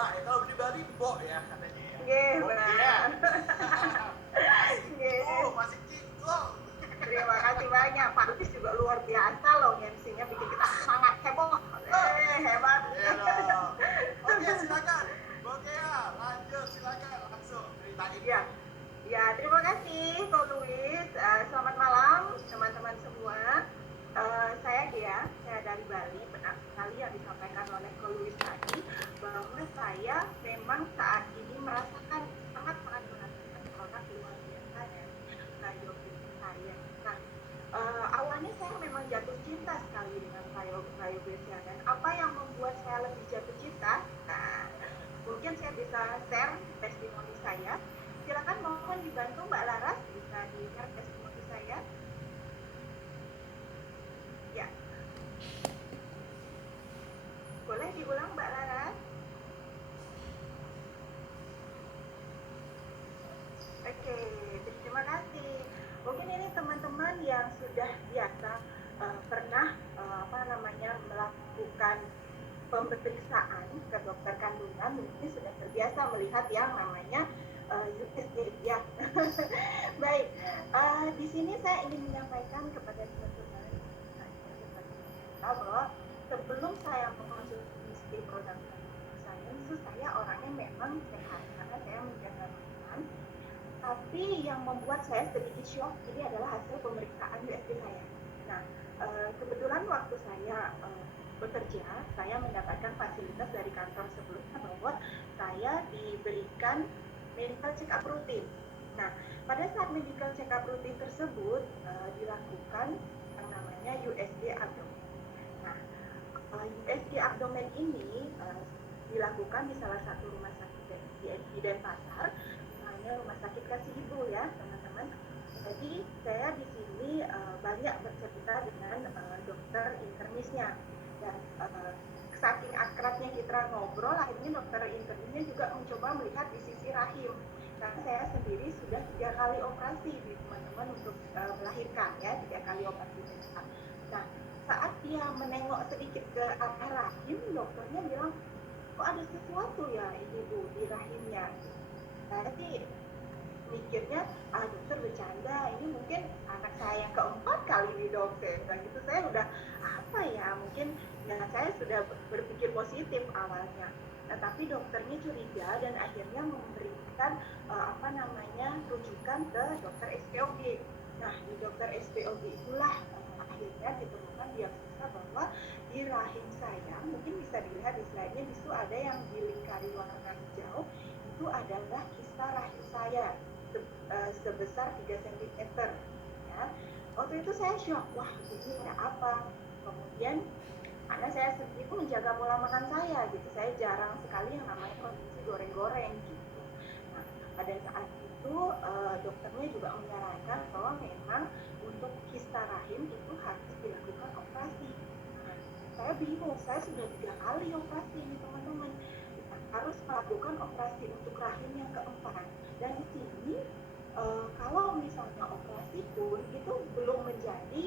Mbak ya, kalau di Bali Mbok ya katanya ya. Nggih, Mbok ya. benar. Masih kingkong. Terima kasih banyak. Pak Lukis juga luar biasa loh, MC-nya bikin kita semangat, heboh. Hebat. Iya dong. Oke, silakan. Oke ya, lanjut silakan langsung ceritain. Ya. Ya, terima kasih Ko Luis. Selamat malam teman-teman semua. Saya Dea, saya dari Bali. Benar sekali yang disampaikan oleh Ko Luis tadi, bahwa saya memang saat ini merasakan sangat-sangat merasakan produk luar biasa dari biobisnis saya. Nah, awalnya saya memang jatuh cinta sekali dengan biobisnis, dan apa yang membuat saya lebih jatuh cinta? Nah, mungkin saya bisa share testimoni saya. Silakan mohon dibantu Mbak Laras, bisa di-share testimoni saya. Ya. Boleh diulang Mbak Laras? Oke, terima kasih. Mungkin ini teman-teman yang sudah biasa pernah melakukan pemeriksaan ke dokter kandungan, mungkin sudah terbiasa melihat yang namanya USG ya. Baik, di sini saya ingin menyampaikan kepada teman-teman bahwa sebelum saya mengkonsumsi produk saya, itu saya orangnya memang sehat karena saya menjaga makan. Tapi yang membuat saya sedikit shock ini adalah hasil pemeriksaan USG saya. Nah, kebetulan waktu saya bekerja, saya mendapatkan fasilitas dari kantor sebelumnya bahwa saya diberikan medical check up rutin. Nah, pada saat medical check up rutin tersebut dilakukan yang namanya USG abdomen. Nah, USG abdomen ini dilakukan di salah satu rumah sakit di Denpasar, namanya Rumah Sakit Kasih Ibu ya, teman-teman. Jadi saya di sini banyak bercerita dengan dokter internisnya, dan saking akrabnya kita ngobrol, akhirnya dokter internisnya juga mencoba melihat di sisi rahim. Karena saya sendiri sudah 3 kali operasi di teman-teman untuk melahirkan ya, 3 kali operasi. Nah, saat dia menengok sedikit ke arah rahim, dokternya bilang, kok ada sesuatu ya ibu di rahimnya. Saya sih mikirnya, dokter bercanda, ini mungkin anak saya yang keempat kali di dokter. Dan gitu saya udah apa ya, mungkin ya saya sudah berpikir positif awalnya. Nah, tapi dokternya curiga dan akhirnya memberikan rujukan ke dokter SPOG. Nah, di dokter SPOG itulah akhirnya ditemukan diagnosa bahwa di rahim saya, mungkin bisa dilihat di slide-nya, di situ ada yang dilingkari warna hijau, itu adalah kista rahim saya sebesar 3 cm ya. Waktu itu saya shock, wah ini ada apa? Kemudian karena saya sendiri menjaga pola makan saya gitu, saya jarang sekali yang namanya konsumsi goreng-goreng gitu. Nah, pada saat itu dokternya juga menyarankan bahwa memang untuk kista rahim itu harus dilakukan operasi. Nah, saya bingung, saya sudah 3 kali operasi ini teman-teman, harus melakukan operasi untuk rahim yang keempat. Dan di sini kalau misalnya operasi pun itu belum menjadi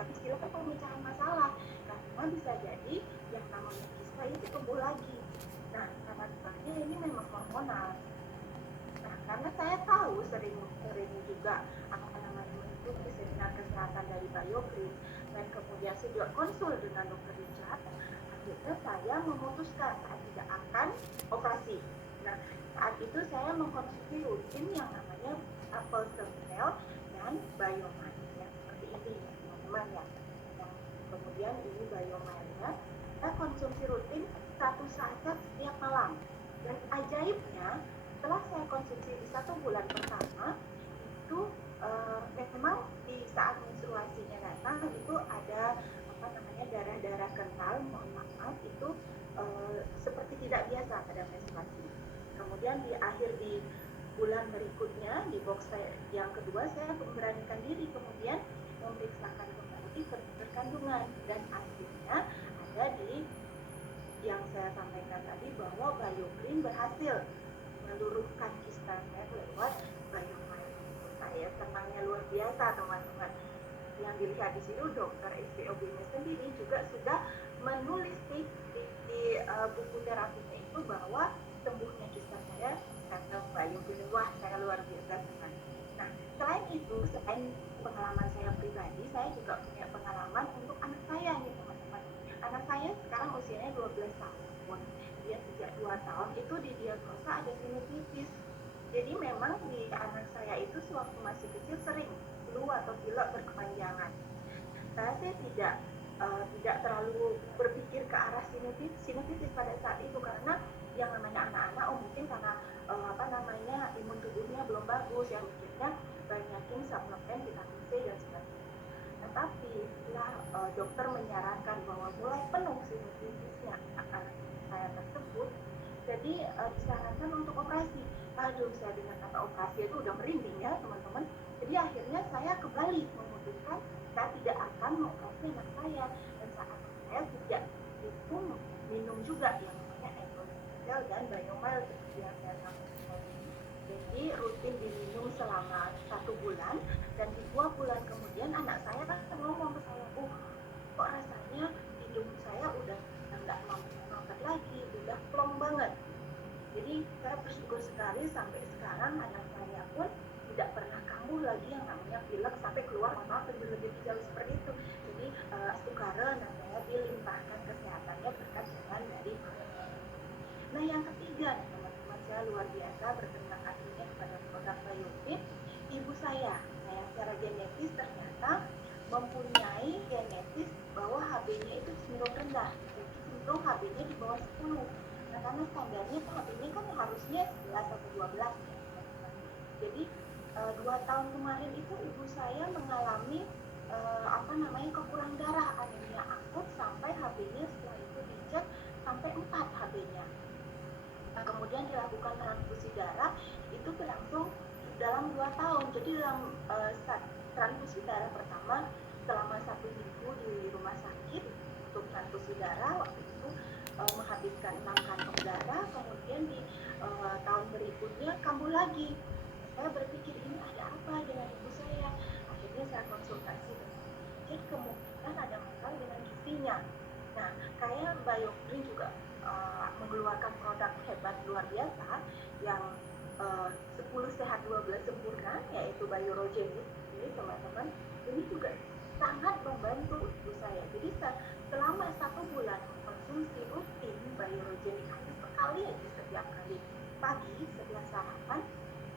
istilahnya pemecahan masalah, karena bisa jadi yang namanya kista itu tumbuh lagi. Nah, karena ini memang hormonal. Nah, karena saya tahu sering juga mengikuti seminar kesehatan dari Biogreen, dan kemudian saya juga konsul dengan dokter Richard, akhirnya saya memutuskan saya tidak akan operasi. Nah, saat itu saya mengkonsumsi rutin yang namanya apel sel dan bioman ya, seperti ini ya teman-teman ya. Nah, kemudian ini biomannya saya konsumsi rutin 1 saset setiap malam, dan ajaibnya setelah saya konsumsi di 1 bulan pertama itu memang di saat menstruasinya datang itu ada darah-darah kental, mohon maaf, itu seperti tidak biasa pada menstruasi. Kemudian di bulan berikutnya, di box yang kedua, saya memberanikan diri kemudian memeriksakan kembali berkandungan, dan akhirnya ada di yang saya sampaikan tadi bahwa Biogreen berhasil meluruhkan kista saya lewat bioman. Saya senangnya luar biasa teman-teman. Yang dilihat di sini dokter SPOG-nya sendiri juga sudah menulis di buku terapinya itu bahwa 2 tahun itu didiagnosa ada sinusitis. Jadi memang di anak saya itu sewaktu masih kecil sering flu atau pilek berkepanjangan. Saya sih tidak terlalu berpikir ke arah sinusitis pada saat itu, karena yang namanya anak-anak mungkin karena imun tubuhnya belum bagus, yang mikirnya banyakin suplemen vitamin C dan sebagainya. Nah, tapi setelah dokter menyarankan bahwa mulai penuh sinusitisnya anak saya tersebut, jadi disarankan untuk operasi. Aduh, saya dengar kata operasi itu udah merinding ya teman-teman. Jadi akhirnya saya kembali memutuskan saya tidak akan mengoperasi anak saya, dan saat saya tidak itu minum juga yang namanya Ecosel dan Biomile yang saya sampaikan. Jadi rutin diminum selama 1 bulan, dan di 2 bulan kemudian anak saya kan ngomong ke saya, kok rasanya hidung saya udah nggak mampet lagi, udah plong banget. Jadi saya bersyukur sekali sampai sekarang anak saya pun tidak pernah kambuh lagi yang namanya pilek sampai keluar lebih jauh seperti itu. Jadi syukur anak saya dilimpahkan kesehatannya berkat jalan dari Allah. Nah, yang ketiga, teman-teman, saya luar biasa berterima kasihnya kepada produk Biofit. Ibu saya secara genetis ternyata mempunyai genetis bahwa HB-nya itu cenderung rendah, jadi cenderung HB-nya di bawah 10. Nah, karena standarnya HB-nya kan harusnya 11 atau 12 ya, teman-teman. Jadi 2 tahun kemarin itu ibu saya mengalami kekurangan darah, anemia akut, sampai HB-nya setelah itu dicek sampai 4 HB-nya. Nah, kemudian dilakukan transfusi darah, itu berlangsung dalam 2 tahun. Jadi dalam transfusi darah pertama selama 1 minggu di rumah sakit untuk transfusi darah, waktu itu menghabiskan 6 kantong darah. Kemudian di tahun berikutnya kambuh lagi. Saya berpikir ini ada apa dengan ibu saya. Akhirnya saya konsultasi dengan jadi kemungkinan ada masalah dengan gizinya. Nah, kayak Biogreen juga mengeluarkan produk hebat luar biasa yang 10 sehat 12 sempurna, yaitu Biorogenik ini, teman-teman. Ini juga sangat membantu ibu saya. Jadi selama 1 bulan konsumsi rutin Biorogenik hanya sekali aja setiap kali pagi setelah sarapan,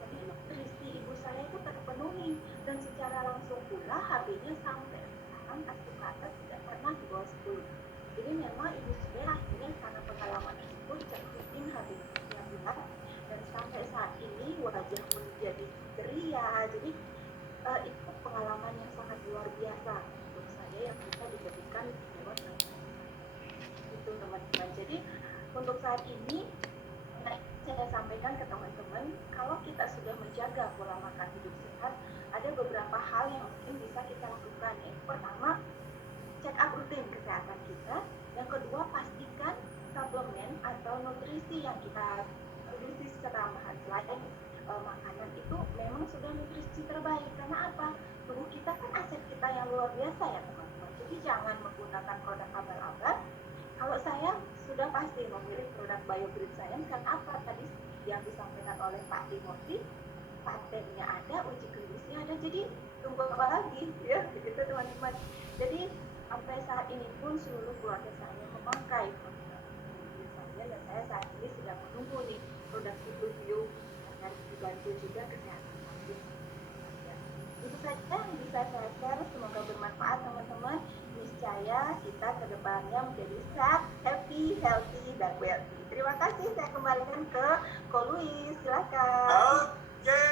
jadi nutrisi ibu saya itu terpenuhi, dan secara langsung pula HB-nya sampai sekarang kata tidak pernah di bawah 10. Jadi memang ibu saya akhirnya karena pengalaman tersebut cek rutin HB-nya setiap bulan, dan sampai saat ini wajah pun jadi ceria. Jadi itu pengalaman yang sangat luar biasa untuk saya yang bisa dijadikan lewat itu, teman-teman. Jadi untuk saat ini saya sampaikan ke teman-teman, kalau kita sudah menjaga pola makan hidup sehat, ada beberapa hal yang mungkin bisa kita lakukan. Yang pertama, check up rutin kesehatan kita. Yang kedua, pastikan suplemen atau nutrisi yang kita nutrisi secara tambahan selain makanan itu memang sudah nutrisi terbaik. Karena apa? Tubuh kita kan aset kita yang luar biasa ya, teman-teman. Jadi jangan menggunakan produk abal-abal. Kalau saya sudah pasti memilih produk Biogreen Science, karena apa? Tadi yang disampaikan oleh Pak Timothy, patennya ada, uji klinisnya ada, jadi tunggu apa lagi ya, begitu teman-teman. Jadi sampai saat ini pun seluruh keluarga saya memakai produk Biogreen Science, dan saya saat ini sedang menunggu nih produk View agar dibantu juga kesehatan kami. Ya. Itu saja yang bisa saya share, semoga bermanfaat teman-teman. Niscaya kita ke depannya menjadi sehat, happy, healthy, dan wealthy. Terima kasih, saya kembalikan ke Ko Luis, silakan. Oke,